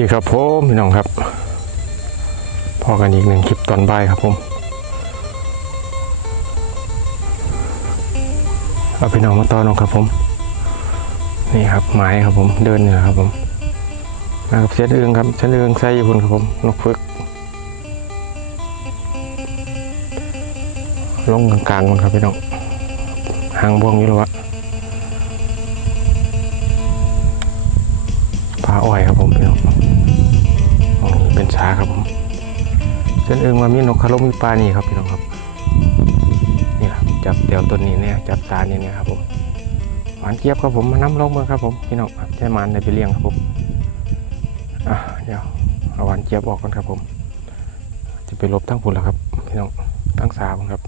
ดีครับผมพี่น้องครับพอกันอีกหนึ่งคลิปตอนบ่ายครับผมเอาพี่น้องมาต่อน้องครับผม นี่ครับไม้ครับผมเดินเนี่ยครับผมนะครับเส้นเอืองครับเส้นเอืองใส่อยู่คุณครับผมนกฟึกลงกลางๆมันครับพี่น้องหางบ่วงอยู่แล้ววะปลาอ้อยครับผมพี่น้อง นี่เป็นช้าครับผมเช่นเอิงว่ามีนกคารุมีปลานี่ครับพี่น้องครับนี่ครับจับเดี่ยวต้นนี้เนี่ยจับตานี่เนี่ยครับผมหวานเจี๊ยบครับผมมาน้ำลงเมืองครับผมพี่น้องครับใช้มันในไปเลี้ยงครับผมอะเดี๋ยวเอาหวานเจี๊ยบออกก่อนครับผม จะไปลบทั้งผุนแล้วครับพี่น้องทั้งสาผมครับ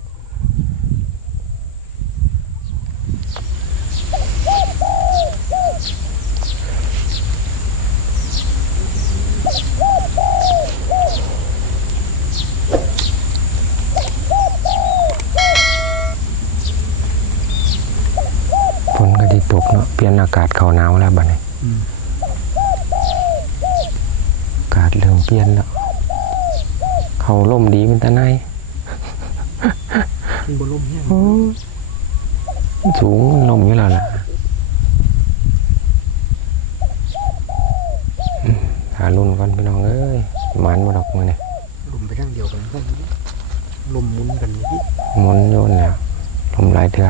ฝนก็ที่ตกเนาะเปลี่ยนอากาศเข้าหนาวแล้วบัดนี้อากาศเริ่มเปลี่ยนแล้วเขาล่มดีเป็นตาไนมันบนลมเนี่ยสูงลมอยู่แล้วล่ะอืมหารุ่นก่อนพี่น้องเอ้ยหมันมาดอกมือเนี่ยลมไปข้างเดียวกันก็ลมหมุนกันนี่หมุนโยนแล้วลมหลายเถื่อ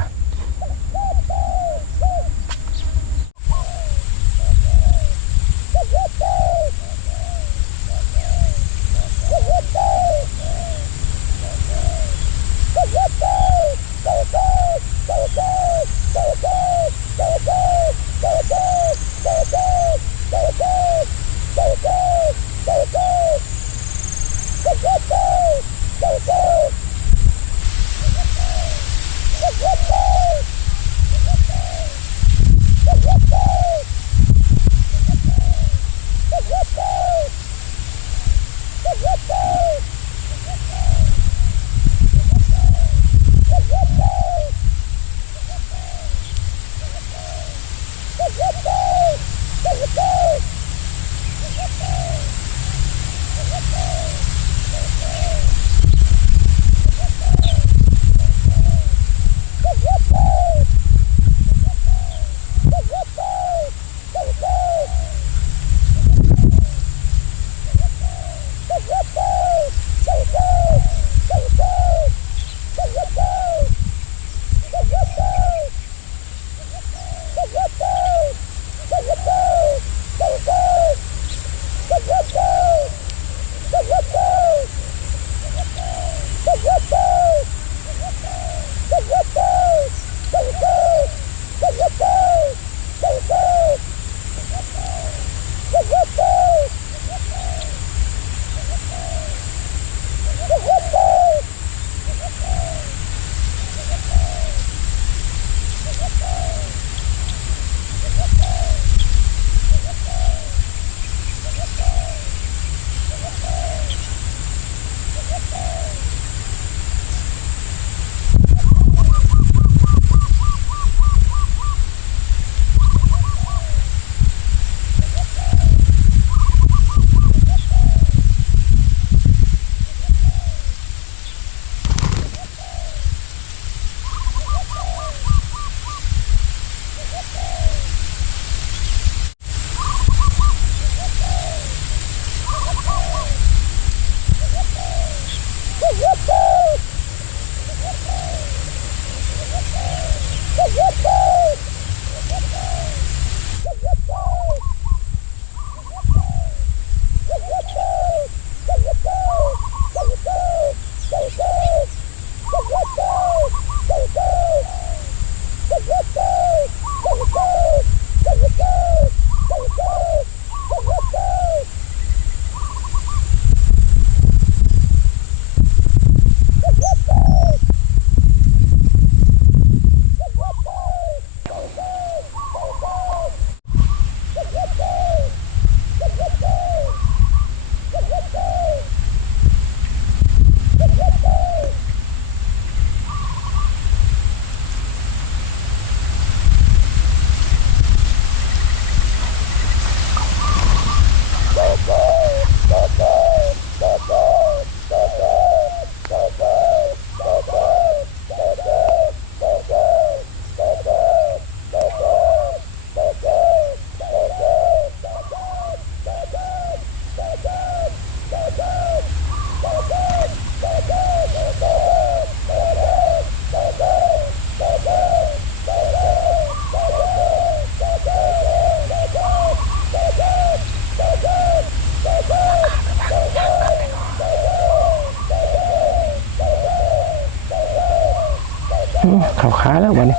ขาแล้ววันนี้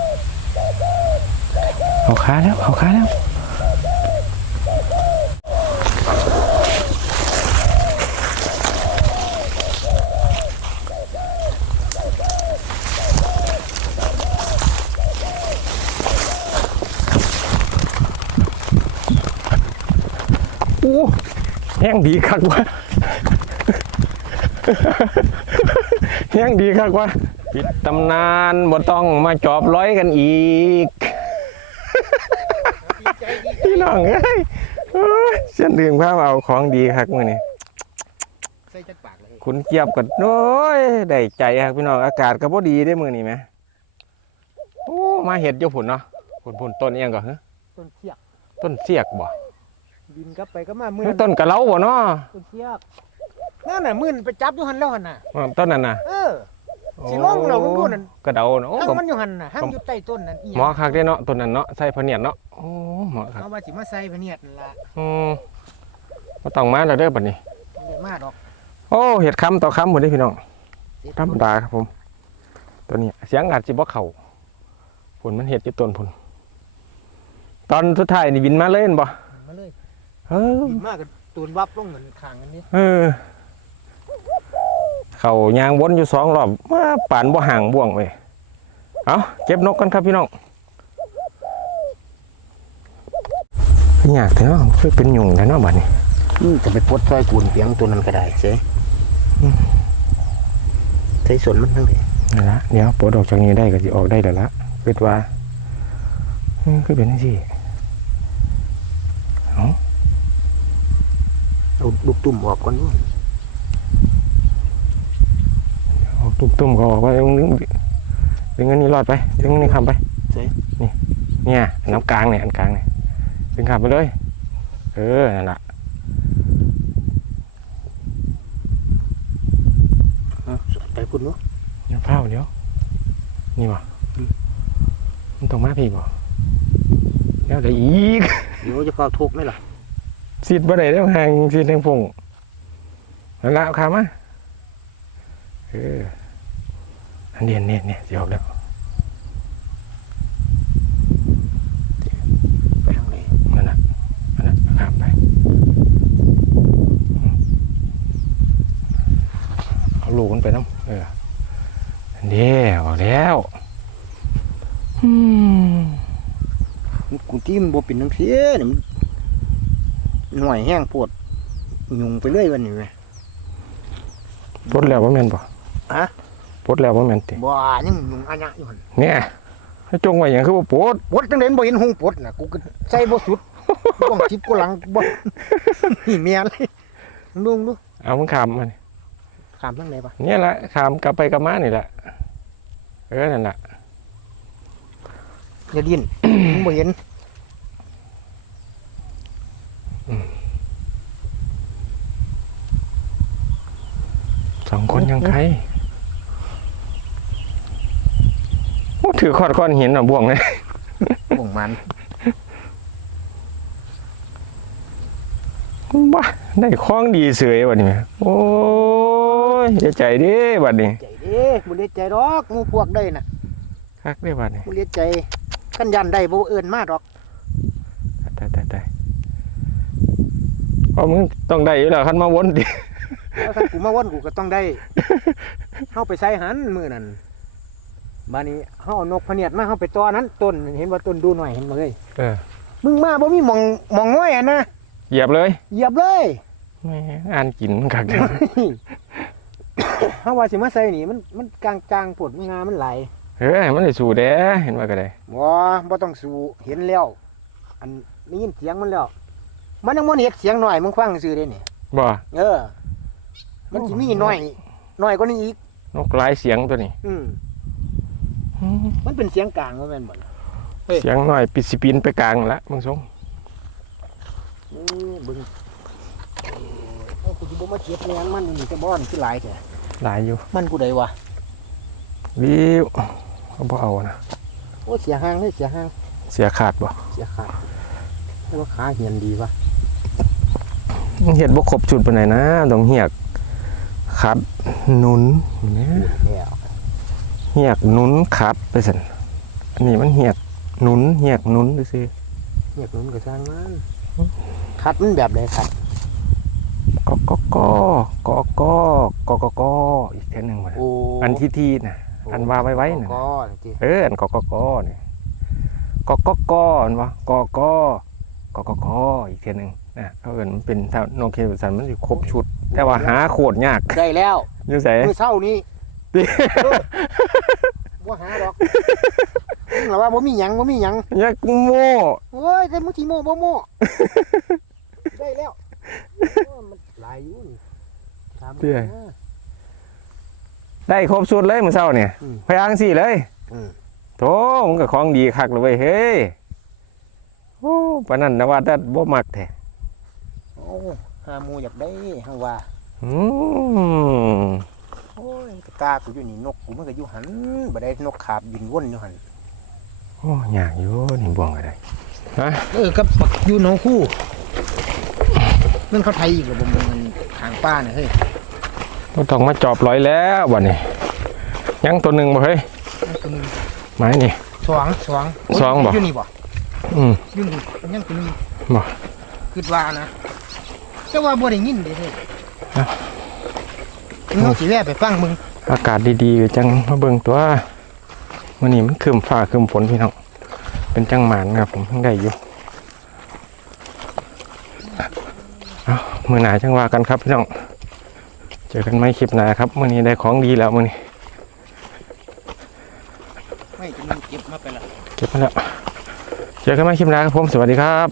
เขาขาแล้วเขาขาแล้วโอ้แห้งดีคักวะแห้งดีคักวะ ปิดตำนานบ่ต้องมาจอบร้อยกันอีก พี่น้องเอ้ยโอ้ยเส้นเรื่องภาพเอาของดีคักมื้อนี้ใส่จักปากเลยคุณเกียบก็โอ้ยได้ใจครับพี่น้องอากาศก็บ่ดีได้มื้อนี้แหมโอ้มาเห็ดอยู่พุ่นเนาะพุ่นพุ่นต้นเอียงก็ฮะต้นเสียกต้นเสียกบ่บินกลับไปก็มามื่มันต้นกะเหลาบ่เนาะต้นเสียกนั่นน่ะมื่นไปจับอยู่หันแล้วหันน่ะอ้าวต้นนั้นน่ะเออ สิลงเหรอมึงดูนั่นกระเดาเนาะโอ้ทั้งก็มันอยู่หันน่ะทั้งอยู่ใต้ต้นนั่นอีหมอคักได้เนาะต้นนั้นเนาะใส่พะเนียดเนาะโอ้เหมาะคักเอาว่าสิมาใส่พะเนียดนั่นล่ะอืมบ่ต้องมาแล้วเด้อบัดนี้มันได้มาดอกโอ้เห็ดคำต่อคำหมดเลยพี่น้องธรรมดาครับผม ตัวนี้เสียงอาจจะบ่เข่าผลมันเห็ดอยู่ต้นผลตอนสุดท้ายนี่บินมาเล่นบ่มาเลยเออบินมากับตูนวับลงเหมือนข้างกันนี่เออ เข่ายางวนอยู่สองรอบมาป่านบ่ห่างบ่วงเลยเอาเก็บนกกันครับพี่น้องเป็นอยากแต่เนาะคือเป็นยุงแต่เนาะบัดนี้อืมจะไปปลดซอยกูนเปียงตัวนั้นก็ได้เซ่ใส่สนมันทั้งเลยนี่ละเดี๋ยวปลดออกจากนี้ได้ก็จะออกได้แล้วละคิดว่าอืมคือเป็นจังซี่เอาลูกตุ่มออกก่อนด้วย ออกตุ้มๆก็ออกไปดึงดึงดึงอันนี้รอดไปดึงอันนี้ข้ามไปเซ่เนี่ยน้ำกลางเนี่ยอันกลางเนี่ยดึงข้ามไปเลย เออนั่นแหละไปพุ่นเนาะอย่าเฝ้าเดี๋ยวนี่บ่มันต้องมาพี่บ่แล้วได้อีกเดี๋ยวจะเข้าทุกไหมล่ะสิดบ่ได้แล้วห่างสิดแทงพงนั่นละเอาขามาเออ อันเดียนเนี่ยเนี่ยสิออกแล้วไปทางไหนนั่นน่ะนั่นน่ะข้ามไปอืมเอาลูกมันไปน้ำเอออันเดียวออกแล้วอืมกูที่มันบ่เป็นนังเสียนี่มันหน่วยแห้งปวดยุงไปเรื่อยวันนี้ไหมปลดแล้วว่าแม่นป่ะฮะ ปลดแล้วว่าแม่นติบ่ยังยุงอัญะอยู่หั่นเนี่ยให้จงไว้อย่างคือว่าปลดปวดจังได๋บ่เห็นหงปวดน่ะกูก็ใส่บ่สุดบ่ทิพกูหลังบ่นี่เมียเลยลุงดูเอามันขามมันข้ามทางไหนปะเนี่ยละขามกลับไปกลับมานี่แหละเออนั่นแหละอย่าดิ้นมึงบ่เห็นสองคนยังใครโอ้ ถือขอดก้อนหินอะบ่วงเลยบ่งมันบ้าได้คล้องดีเสยบัดนี้แม่โอ้ยอย่าใจเดิบัดนี้ใจเด้บ่เลียใจดอกหมู่พวกได้น่ะคักได้บัดนี้บ่เลียใจกันยันได้บ่เอิ้นมาดอกตายตายตายเพราะมึงต้องได้อยู่แล้วคันมาวนดิแล้วคันกูมาวนกูก็ต้องได้เฮาไปใส่หันมื้อนั้น บาดนี้เฮาเอานกพะเนียดมาเฮาไปต่อนั้นต้นเห็นว่าต้นดูหน่อยเห็นบ่เอ้ยเออมึงมาบ่มีหมองหมองง่อยอะนะเหยียบเลยเหยียบเลยแหม่อ่านกินคักเด้เฮาว่าสิมาใส่นี่มันมันกลางจางๆปวดงามันไหลเฮ้ยมันได้สู่แด้เห็นว่าก็ได้บ่บ่ต้องสู้เห็นแล้ว อันได้ยินเสียงมันแล้ว มันยังบ่เฮ็ดเสียงหน่อยมึงฟังซื่อเด้นี่บ่เออ มันสิมีหน่อยหน่อยกว่านี้อีกนกหลายเสียงตัวนี้ อืม มันเป็นเสียงกลางว่าแม่นบ่ล่ะเฮ้ยเสียงหน่อยปิดสิปีนไปกลางละมึงสงเออเบิ่งโอ้กูสิบ่มาเก็บแรงมันนี่จะบ่อนคือหลายแท้หลายอยู่มันกูได้วะวิวเขาบ่เอานะโอ้เสียหางเลยเสียหางเสียขาดบ่เสียขาดแต่ว่าขาเหียนดีวะเห็ดบ่ครบจุดปานไหนนะต้องเหียกขัดหนุนเนี่ยแล้ว เหียกหนุนขัดไปสั่นอันนี้มันเหียกหนุนเหียกหนุนดูสิเนี่ยผมก็สร้างมันคัดมันแบบไหนคัดกอกกอกอกอกอกอกออีกแค่หนึ่งมาโอ้อันที่ที่นะอันว่าไว้ไว้น่ะก็จีเอออันกอกกอเนี่ยกอกกออันวะกอกอกอกกออีกแค่หนึ่งนะเขาเอินมันเป็นถ้าโนเคสันมันจะครบชุด แต่ว่าหาโคตรยากได้แล้วอยู่ใส่มือเศร้านี้ ดิว่าหาดอกเราว่าบ่มีหยังบ่มีหยังยากกูโม่โอ้ยแต่มึงทีโม่บ่โม่ได้แล้วโอ้มันหลายอยู่นี่ถามก่อนนะ ได้ครบชุดเลยมือเศร้าเนี่ยอืมพยางสี่เลยอืมโถมันก็ของดีคักเลยเว้ยเฮ้ยโอ้ปานนั้นนะว่าแต่บ่มักแท้โอ้หาหมูอยากได้หังว่า อืมโอ้ ยกากูอยู่นี่นกกูมันก็อยู่หันบ่ได้นกขาบบินวนอยู่หันโอ้ยากอยู่นี่บ่วงอะไรฮะเออกับบักอยู่หน้องคู่มันเขาไทยอีกเหรอบ่มันทางป้าเนี่ยเฮ้ยบ่ต้องมาจอบร้อยแล้วบัดนี้ยังตัวหนึ่งบ่เฮ้ยนั่นตัวหนึงไม้นี่สองสองโยสองบ่อยู่นี่บ่อืมอยู่นี่มันยังตัวหนึงบ่คิดว่านะแต่ว่าบ่ได้ยินเด้เฮ้ยอะมึง เอาสิแวะไปฟังมึงอากาศดีๆจังมาเบิ่งตัวมื้อนี้มันครึมฟ้าครึมฝนพี่น้องเป็นจังหมานครับผมยังได้อยู่เอามือหนาจังว่ากันครับพี่น้องเจอกันไหมคลิปหนาครับมื้อนี้ได้ของดีแล้วมื้อนี้ไม่จะมึงเก็บมาไปและเก็บมาแล้วเจอกันใหม่คลิปหนาครับผมสวัสดีครับ